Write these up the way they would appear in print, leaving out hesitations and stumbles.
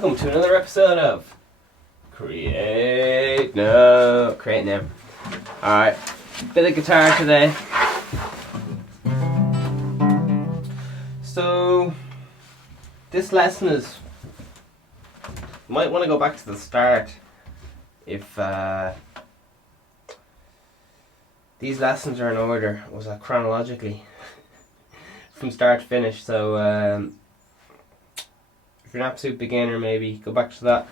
welcome to another episode of Create Now. Alright, bit of guitar today. So, this lesson is, you might want to go back to the start if these lessons are in order, was that chronologically, from start to finish. So, if you're an absolute beginner, maybe go back to that.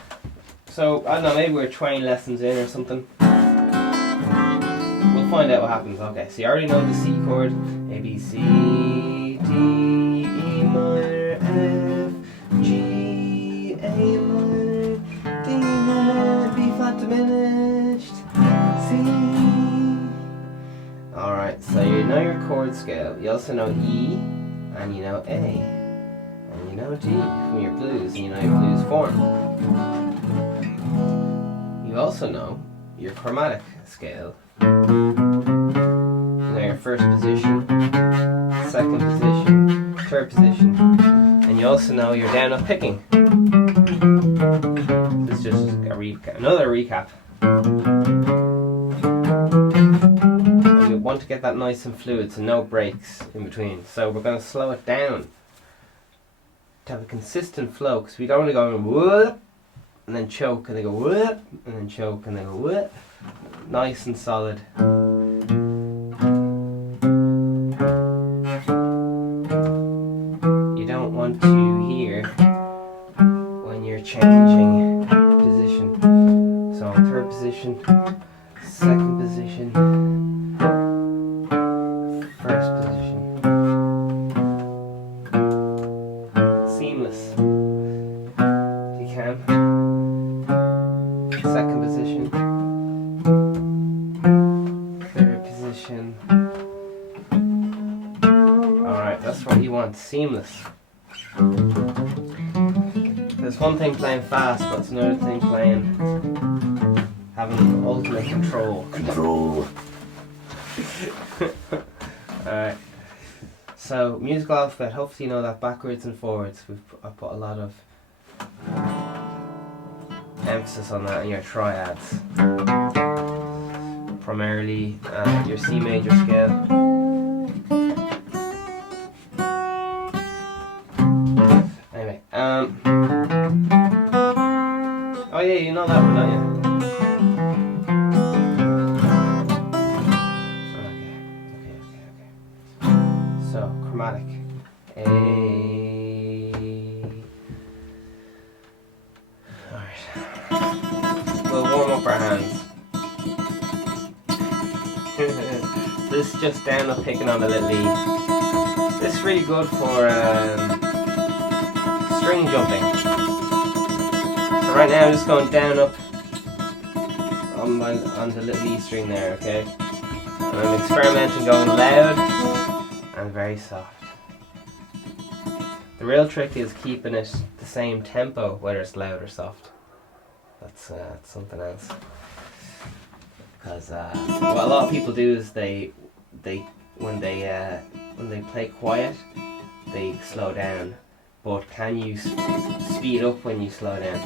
So, I don't know, maybe we're 20 lessons in or something. We'll find out what happens. Okay, so you already know the C chord. A, B, C, D, E minor, F, G, A minor, D minor, B flat diminished, C. Alright, so you know your chord scale. You also know E, and you know A. And you know D from your blues, and you know your blues form. You also know your chromatic scale. You know your first position, second position, third position. And you also know your down up picking. This is just another recap. And we want to get that nice and fluid, so no breaks in between. So we're going to slow it down to have a consistent flow, because we don't want to go whoop and then choke and then go whoop and then choke and then go whoop. Nice and solid. You don't want to hear when you're changing position. So third position, second position, first position. Seamless. If you can. Second position. Third position. Alright, that's what you want. Seamless. There's one thing playing fast, but it's another thing playing having ultimate control. Alright. So, musical alphabet, hopefully you know that backwards and forwards. I put a lot of emphasis on that in your triads. Primarily your C major scale. Anyway, oh yeah, you know that one, don't you? Okay. So, chromatic. A. Alright. We'll warm up our hands. This is just down up picking on the little E. This is really good for string jumping. So right now I'm just going down up on the little E string there, okay? And I'm experimenting going loud and very soft. The real trick is keeping it the same tempo, whether it's loud or soft. That's something else. Because what a lot of people do is when they play quiet, they slow down. But can you speed up when you slow down?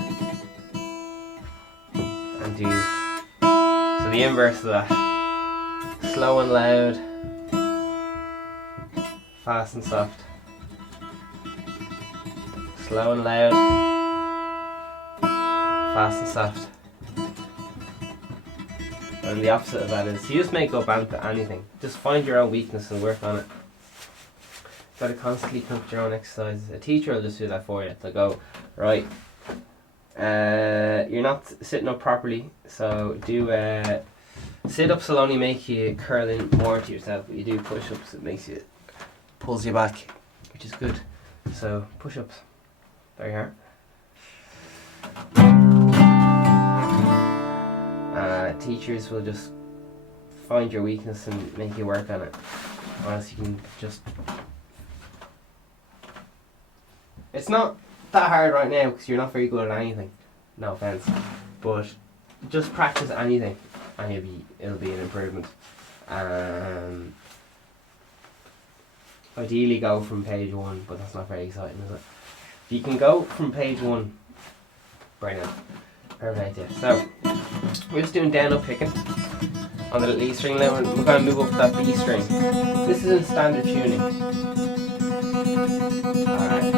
And do so the inverse of that. Slow and loud, fast and soft. Slow and loud, fast and soft. And the opposite of that is, you just make up anything. Just find your own weakness and work on it. You've got to constantly come up with your own exercises. A teacher will just do that for you. They'll go, right, you're not sitting up properly, so do sit-ups will only make you curl in more to yourself, but you do push-ups, it pulls you back, which is good. So push-ups, there you are. Teachers will just find your weakness and make you work on it, or else you can just... It's not that hard right now because you're not very good at anything, no offense, but just practice anything and it'll be an improvement. Ideally go from page 1, but that's not very exciting, is it? If you can go from page 1 Brilliant. Perfect, yeah. So, we're just doing down up picking on the little E string. Now we're going to move up that B string. This is in standard tuning. Alright.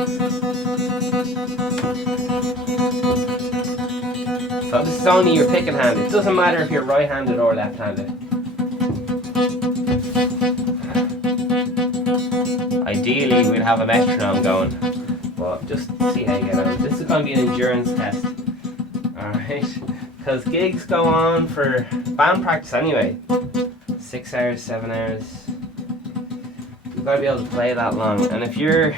So this is only your picking hand. It doesn't matter if you're right-handed or left-handed. Ideally, we'd have a metronome going, but just see how you get on. This is going to be an endurance test. Alright. Because gigs go on for band practice anyway. 6 hours, 7 hours. You've got to be able to play that long. And if you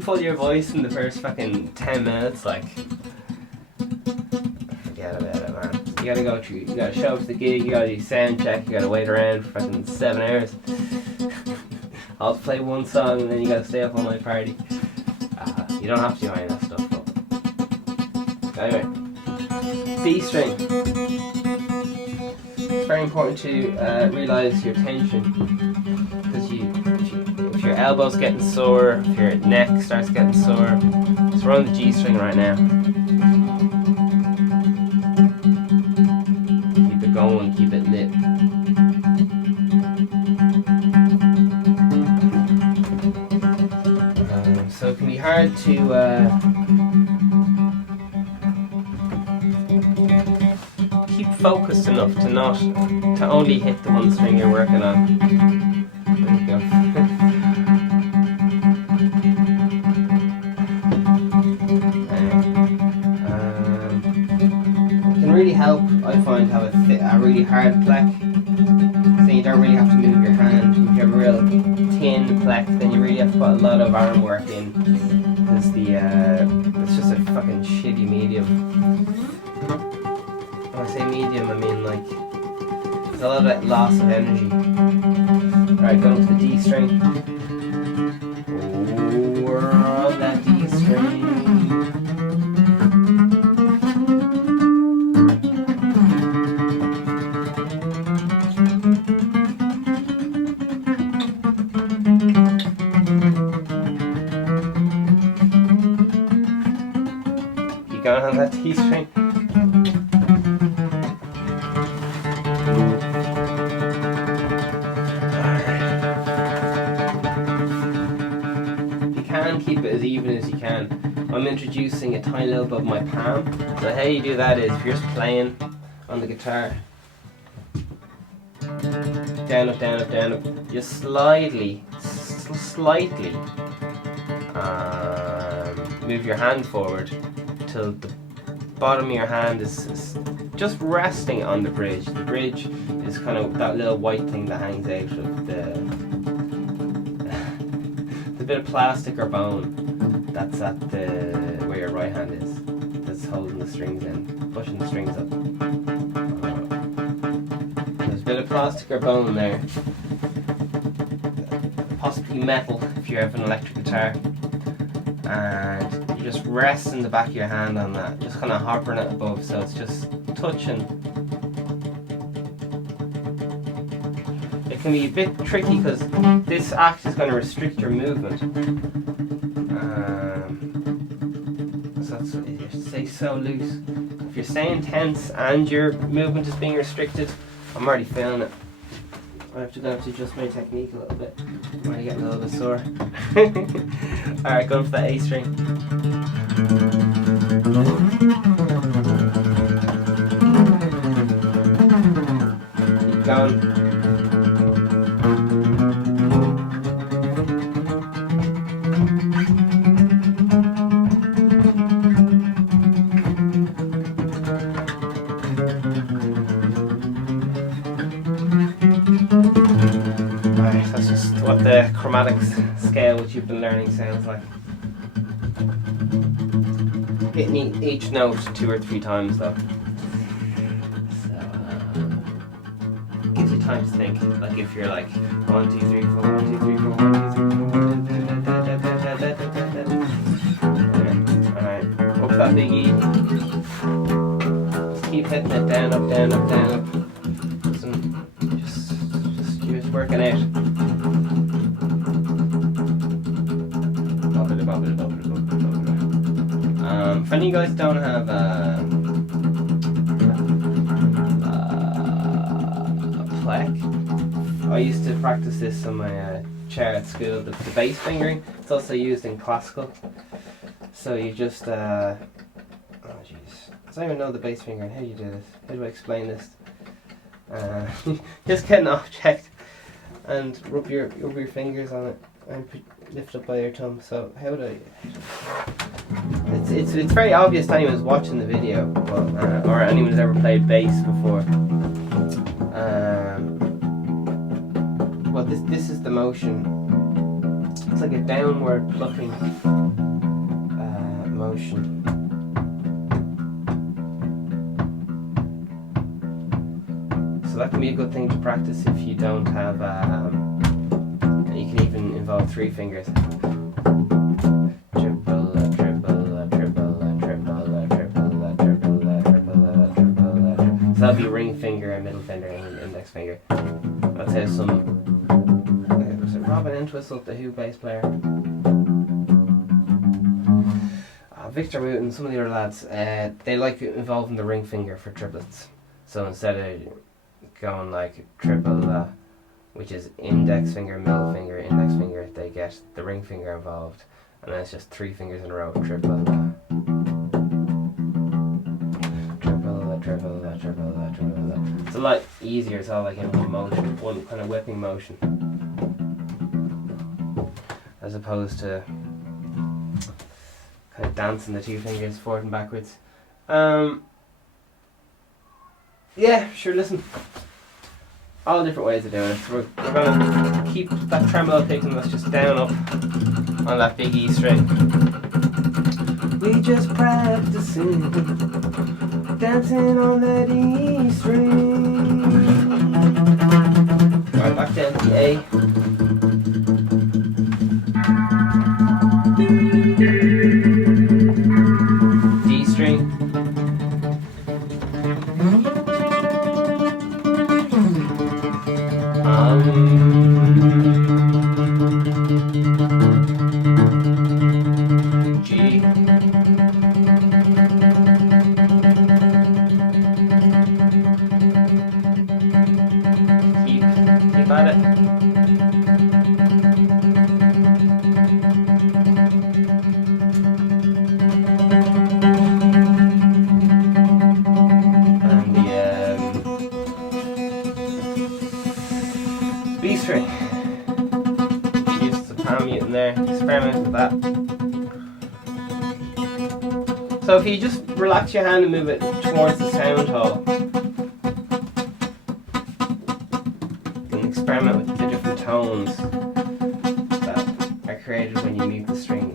pull your voice in the first fucking 10 minutes, like, forget about it, man. You gotta go through. You gotta show up to the gig. You gotta do sound check. You gotta wait around for fucking 7 hours. I'll play one song and then you gotta stay up all night party. You don't have to do any of that stuff. Anyway, B string. It's very important to realise your tension, because if your elbow's getting sore, if your neck starts getting sore, so we're on the G string right now. Keep it going, keep it lit. So it can be hard to focused enough to only hit the one string you're working on. There you go. It can really help, I find, have a really hard pleck. So you don't really have to move your hand. If you have a real thin pleck, then you really have to put a lot of arm work in, because it's just a fucking shitty medium. When I say medium, I mean like there's a lot of that loss of energy. Alright, going to the D string. Oh, we're on that D string. Keep going on that D string. Keep it as even as you can. I'm introducing a tiny little above my palm. So how you do that is, if you're just playing on the guitar, down up, down up, down up, you slightly move your hand forward till the bottom of your hand is just resting on the bridge. The bridge is kind of that little white thing that hangs out of the bit of plastic or bone that's at where your right hand is, that's holding the strings in, pushing the strings up. There's a bit of plastic or bone there, possibly metal if you have an electric guitar, and you just rest in the back of your hand on that, just kind of hovering it above, so it's just touching. It can be a bit tricky because this act is going to restrict your movement. So that's, you stay so loose. If you're staying tense and your movement is being restricted, I'm already feeling it. I'm going to have to adjust my technique a little bit. I'm already getting a little bit sore. Alright, going for the A string. Keep going. What the chromatic scale which you've been learning sounds like. Hitting each note 2 or 3 times though. So gives you time to think. Like if you're like 1, 2, 3, 4, 1, 2, 3, 4, 1, 2, 3, 4, Alright, up that big E. Just keep hitting it down, up, down, up, down, up. Just working out. If any of you guys don't have a plec, I used to practice this on my chair at school, the bass fingering. It's also used in classical. So you just, oh jeez, I don't even know the bass fingering. How do you do this? How do I explain this? Just get an object and rub your fingers on it and lift up by your thumb. So how do I? It's very obvious to anyone who's watching the video, but, or anyone who's ever played bass before. Well, this is the motion. It's like a downward plucking motion. So that can be a good thing to practice if you don't have. You can even involve 3 fingers. Triple, triple, triple, triple, triple, triple, triple. So that'll be ring finger and middle finger and index finger. That's how some. Was it Robin Entwistle, the Who bass player? Victor Wooten, some of the other lads, they like involving the ring finger for triplets. So instead of going like triple, which is index finger, middle finger, index finger, they get the ring finger involved, and then it's just 3 fingers in a row. Triple, triple, triple, triple, triple. It's a lot easier. It's all like in one motion, one kind of whipping motion, as opposed to kind of dancing the 2 fingers forward and backwards. Yeah, sure, listen. All different ways of doing it. So we're going to keep that tremolo picking that's just down up on that big E string. We just practicing dancing on that E string. Alright, back down to the A. D string. G. Keep at it. B string. Use the palm mute in there. Experiment with that. So if you just relax your hand and move it towards the sound hole, you can experiment with the different tones that are created when you mute the string.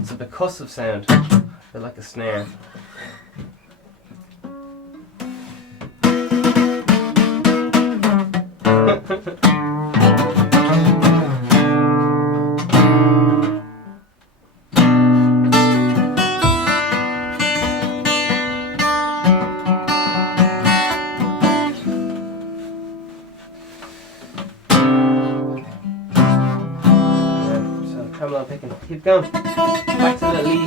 It's a percussive sound, a bit like a snare. So tremolo picking, keep going. Back to the lead.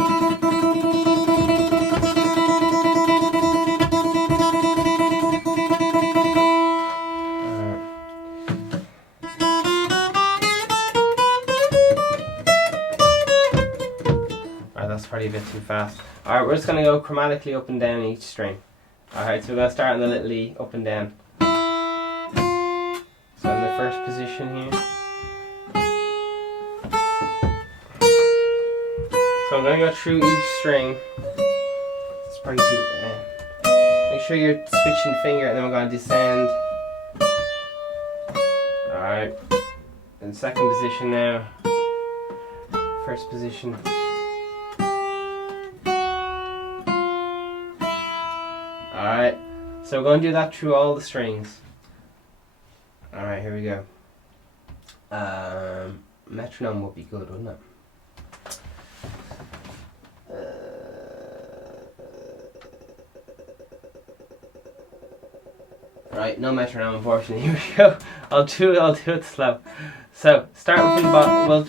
That's probably a bit too fast. Alright, we're just going to go chromatically up and down each string. Alright, so we're going to start on the little E, up and down. So in the first position here. So I'm going to go through each string. It's probably too... make sure you're switching finger, and then we're going to descend. Alright. In second position now. First position. Alright, so we're going to do that through all the strings. Alright, here we go. Metronome would be good, wouldn't it? Right, no metronome unfortunately. Here we go. I'll do it slow. So, starting from the bottom, we'll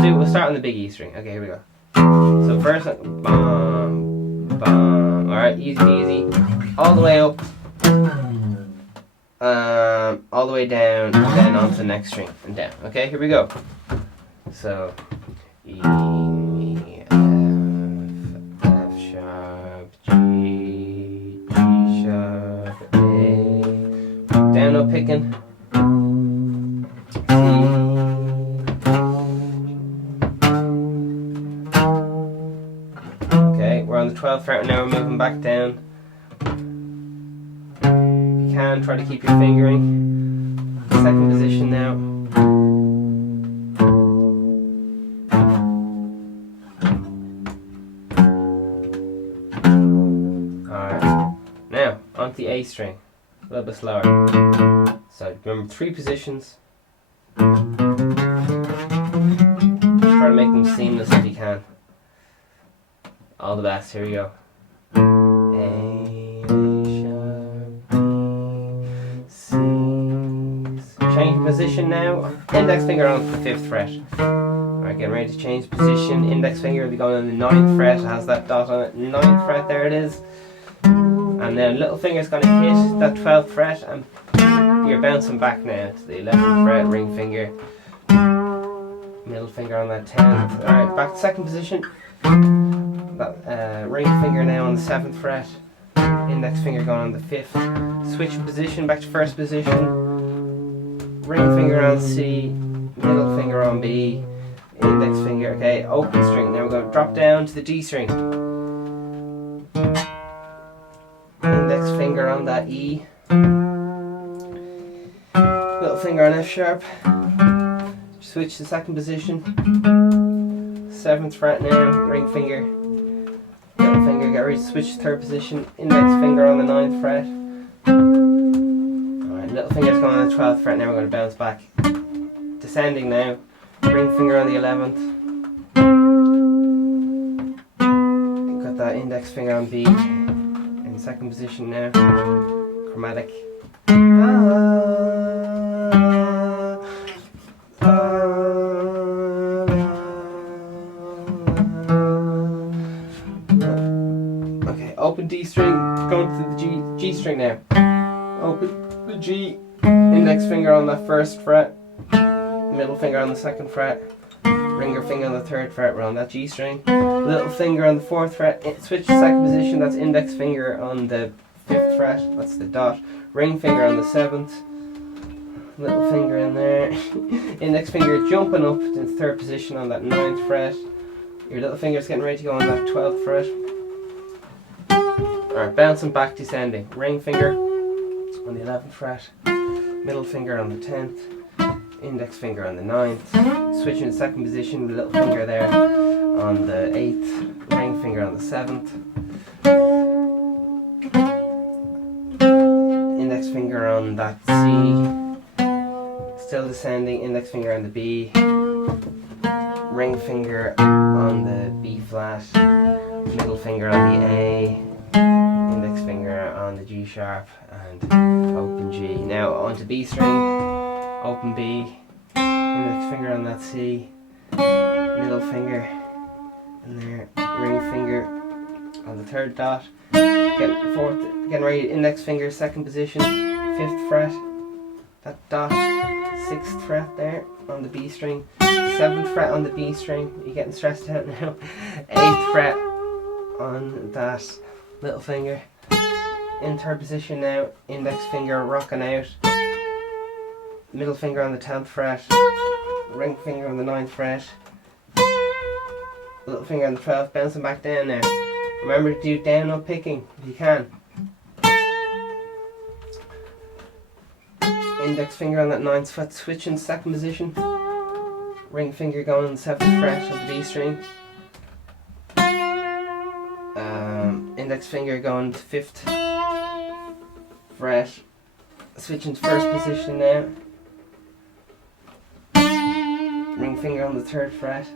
we'll start on the big E string. Okay, here we go. So first, bum, bum. Alright, easy peasy. All the way up. All the way down, and then onto the next string, and down. Okay, here we go. So, E, F sharp, G, G sharp, A. Down, no picking. Okay, we're on the 12th fret now, we're moving back down. You can try to keep your fingering. Second position now. Alright, now onto the A string. A little bit slower. So remember 3 positions. Try to make them seamless if you can. All the best, here we go. A sharp, B, C. Change position now. Index finger on the 5th fret. Alright, getting ready to change position. Index finger will be going on the 9th fret. It has that dot on it. 9th fret, there it is. And then little finger's going to hit that 12th fret, and you're bouncing back now to the 11th fret. Ring finger. Middle finger on that 10th. Alright, back to second position. That ring finger now on the 7th fret. Index finger going on the 5th. Switch position back to first position. Ring finger on C. Middle finger on B. Index finger. Okay, open string. Now we're going to drop down to the D string. Index finger on that E. Little finger on F sharp. Switch to second position. 7th fret now, ring finger. Little finger, get ready to switch to third position. Index finger on the 9th fret. Alright, little finger's going on the 12th fret, now we're going to bounce back. Descending now, ring finger on the 11th. Got that index finger on B. In second position now. Chromatic. Okay, open D string, going to the G string now. Open the G, index finger on that 1st fret, middle finger on the 2nd fret, ringer finger on the 3rd fret, we're on that G string. Little finger on the 4th fret, switch to second position, that's index finger on the 5th fret, that's the dot. Ring finger on the 7th, little finger in there. Index finger jumping up to the 3rd position on that 9th fret. Your little finger's getting ready to go on that 12th fret. Alright, bouncing back, descending. Ring finger on the 11th fret, middle finger on the 10th, index finger on the 9th, switching to second position with little finger there on the 8th, ring finger on the 7th, index finger on that C, still descending, index finger on the B, ring finger on the B flat, middle finger on the A, index finger on the G sharp, and open G. Now onto B string, open B, index finger on that C, middle finger in there, ring finger on the 3rd dot, getting ready, index finger, second position, 5th fret, that dot, 6th fret there on the B string, 7th fret on the B string, you're getting stressed out now, 8th fret on that little finger, in 3rd position now, index finger rocking out, middle finger on the 10th fret, ring finger on the 9th fret, little finger on the 12th, bouncing back down now. Remember to do down up picking if you can. Index finger on that 9th fret, switching second position, ring finger going on the 7th fret of the D string, index finger going to 5th fret, switching to first position now, ring finger on the 3rd fret,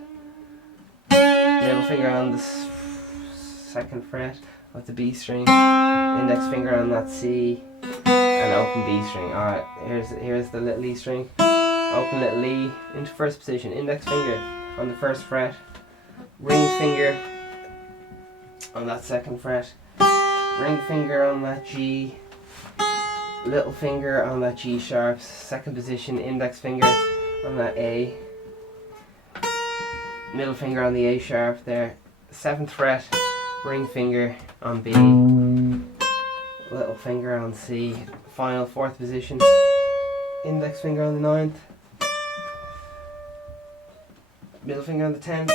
middle finger on the 2nd fret of the B string, index finger on that C, and open B string. Alright, here's the little E string, open little E into first position, index finger on the first fret, ring finger on that second fret, ring finger on that G, little finger on that G sharp, second position, index finger on that A, middle finger on the A sharp there, 7th fret, ring finger on B, little finger on C, final 4th position, index finger on the 9th, middle finger on the 10th,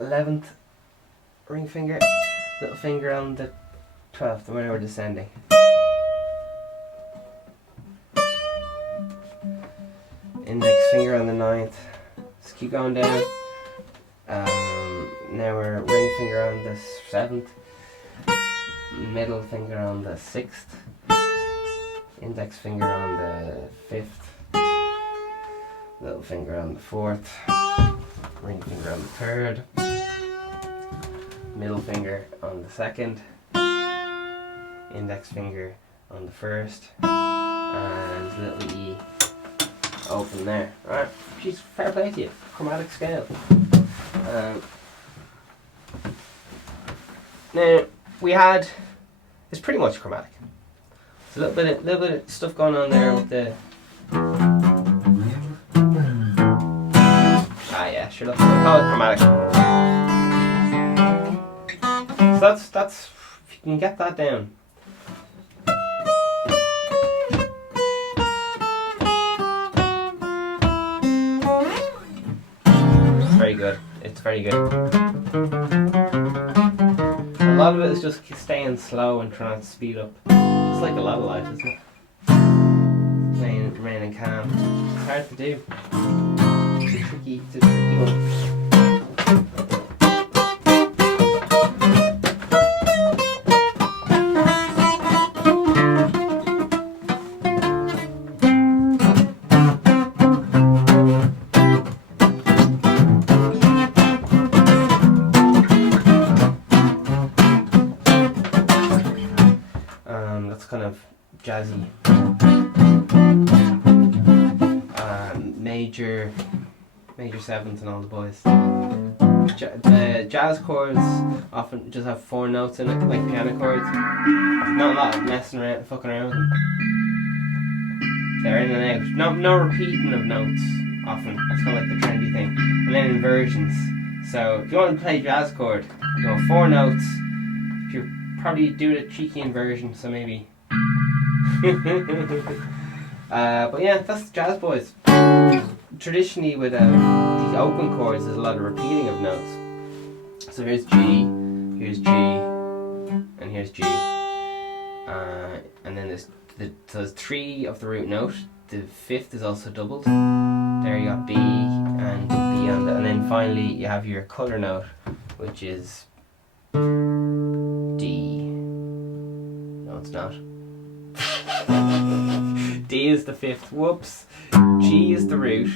11th, ring finger, little finger on the 12th, and we're descending. Index finger on the 9th. Just keep going down. Now we're ring finger on the 7th, middle finger on the 6th, index finger on the 5th, little finger on the 4th, ring finger on the 3rd, middle finger on the 2nd, index finger on the 1st, and little E open there. Alright, she's fair play to you. Chromatic scale. Now we had, it's pretty much chromatic. There's a little bit of stuff going on there with the. Yeah, sure. Let's call it chromatic. So that's if you can get that down. Very good. It's very good. A lot of it is just staying slow and trying to speed up. Just like a lot of life, isn't it? Remaining calm. It's hard to do. It's a tricky one. That's kind of jazzy. Major 7th and all the boys. The jazz chords often just have 4 notes in it, like piano chords. Not a lot of messing around, fucking around with them. They're in and out. No repeating of notes often. That's kind of like the trendy thing. And then inversions. So if you want to play jazz chord, you know, 4 notes. If you probably do a cheeky inversion, so maybe. But yeah, that's the jazz boys. Traditionally with these open chords there's a lot of repeating of notes. So here's G, and here's G. And then there's 3 of the root note. The 5th is also doubled. There you got B and B on the, and then finally you have your colour note, which is D. No, it's not. D is the 5th. Whoops. G is the root.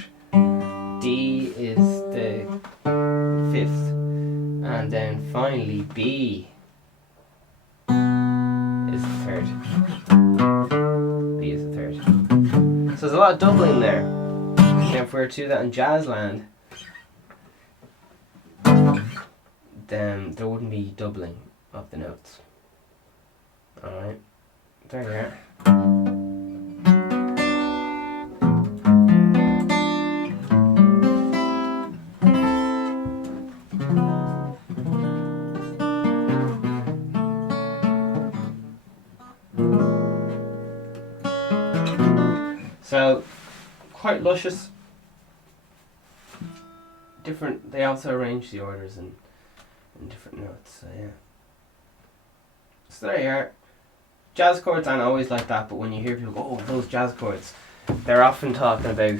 D is the 5th. And then finally B is the 3rd. B is the 3rd. So there's a lot of doubling there. Now if we were to do that in jazz land, then there wouldn't be doubling of the notes. Alright. There you are. So, quite luscious. Different. They also arrange the orders in different notes. So yeah. So there you are. Jazz chords aren't always like that, but when you hear people go, "Oh, those jazz chords," they're often talking about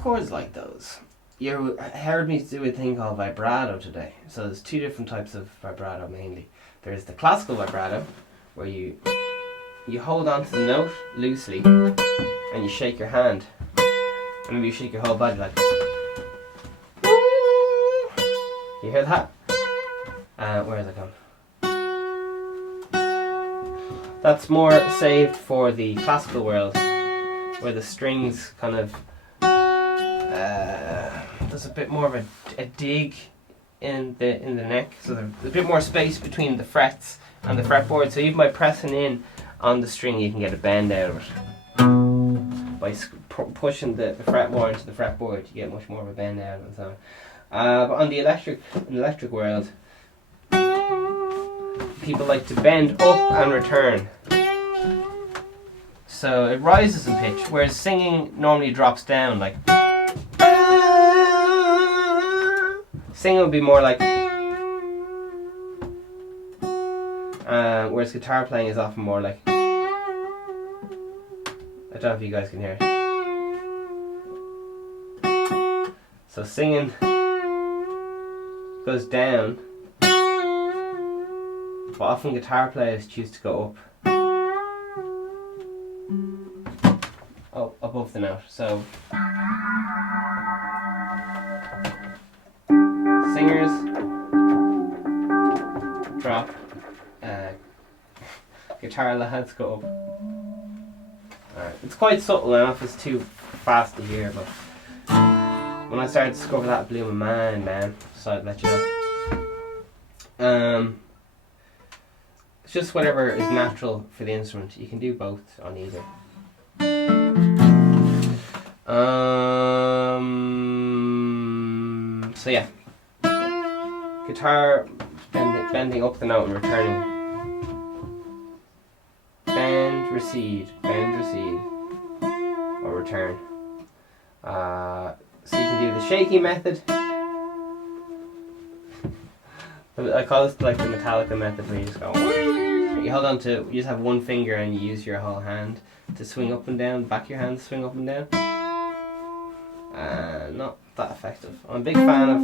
chords like those. You heard me do a thing called vibrato today. So there's 2 different types of vibrato mainly. There's the classical vibrato, where you hold on to the note loosely and you shake your hand, and maybe you shake your whole body like this. You hear that? Where is it gone? That's more saved for the classical world. where the strings kind of there's a bit more of a dig in the neck, so there's a bit more space between the frets and the fretboard. So even by pressing in on the string, you can get a bend out of it. By pushing the fret more into the fretboard, you get much more of a bend out of it. So, but on the electric world, people like to bend up and return. So it rises in pitch, whereas singing normally drops down, like. Singing would be more like. Whereas guitar playing is often more like. I don't know if you guys can hear it. So singing goes down, but often guitar players choose to go up above the note. So singers drop, guitar lads go up. Alright, it's quite subtle. I don't know if it's too fast to hear, but when I started to discover that, it blew my mind, man. So I'd let you know. It's just whatever is natural for the instrument. You can do both on either. So yeah, guitar bending up the note and returning. Bend, recede, or return. So you can do the shaky method. I call this like the Metallica method, where you just go. You hold on to. You just have one finger and you use your whole hand to swing up and down. Back of your hand to swing up and down. Not that effective. I'm a big fan of.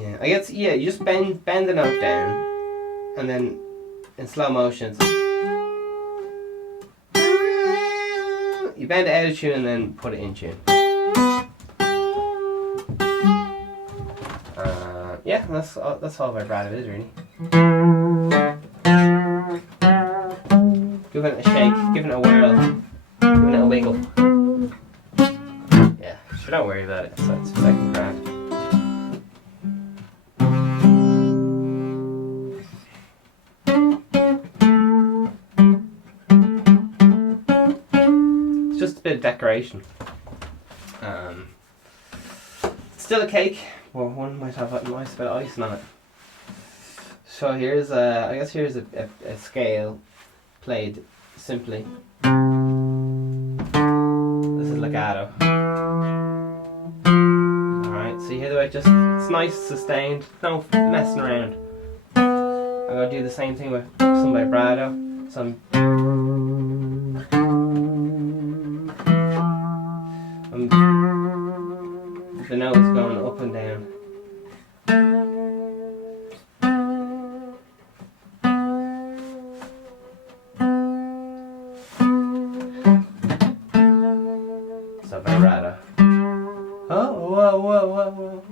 Yeah, I guess. Yeah, you just bend the note down, and then in slow motion. You bend it out of tune and then put it in tune. Yeah, that's all vibrato is, really. Giving it a shake, giving it a whirl, giving it a wiggle. Yeah, so don't worry about it. So it's second grand. It's just a bit of decoration. Still a cake. Well, one might have a nice bit of icing on it. So here's I guess here's a scale played simply. This is legato. Alright, so you hear the way it's nice, sustained, no messing around. I'm going to do the same thing with some vibrato, the note is going up and down. So vibrato. Oh, whoa, whoa, whoa, whoa.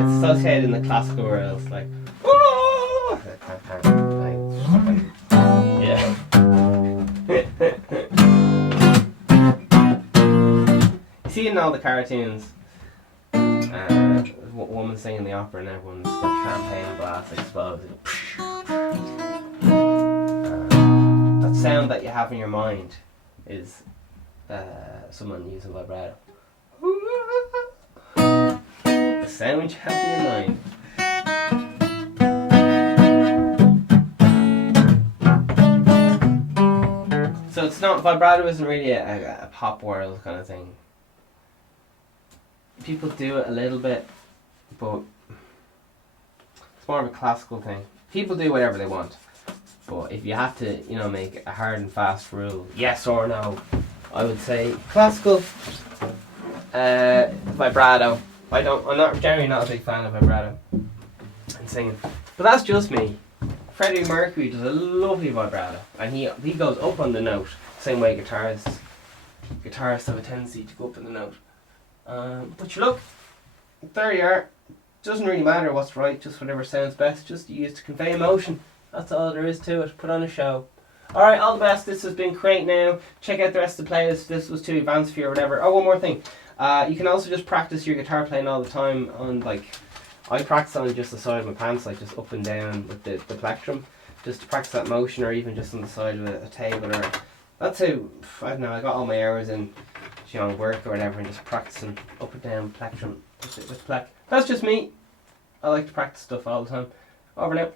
It's associated in the classical world. It's like, oh! Yeah. You see in all the cartoons, woman singing the opera and everyone's like champagne glass explodes. That sound that you have in your mind is someone using vibrato. The sound you have in your mind. So it's not, vibrato isn't really a pop world kind of thing. People do it a little bit, but it's more of a classical thing. People do whatever they want, but if you have to, make a hard and fast rule, yes or no, I would say classical, vibrato. I'm generally not a big fan of vibrato and singing, but that's just me. Freddie Mercury does a lovely vibrato, and he goes up on the note, same way guitarists have a tendency to go up on the note. But you look, there you are, doesn't really matter what's right, just whatever sounds best, just used to convey emotion. That's all there is to it. Put on a show. Alright, all the best. This has been great now. Check out the rest of the plays if this was too advanced for you or whatever. Oh, one more thing. You can also just practice your guitar playing all the time on, like, I practice on just the side of my pants, like just up and down with the plectrum, just to practice that motion, or even just on the side of a table, or that's how, I don't know, I got all my hours in, you know, work or whatever, and just practicing up and down plectrum with plec. That's just me. I like to practice stuff all the time. Over now.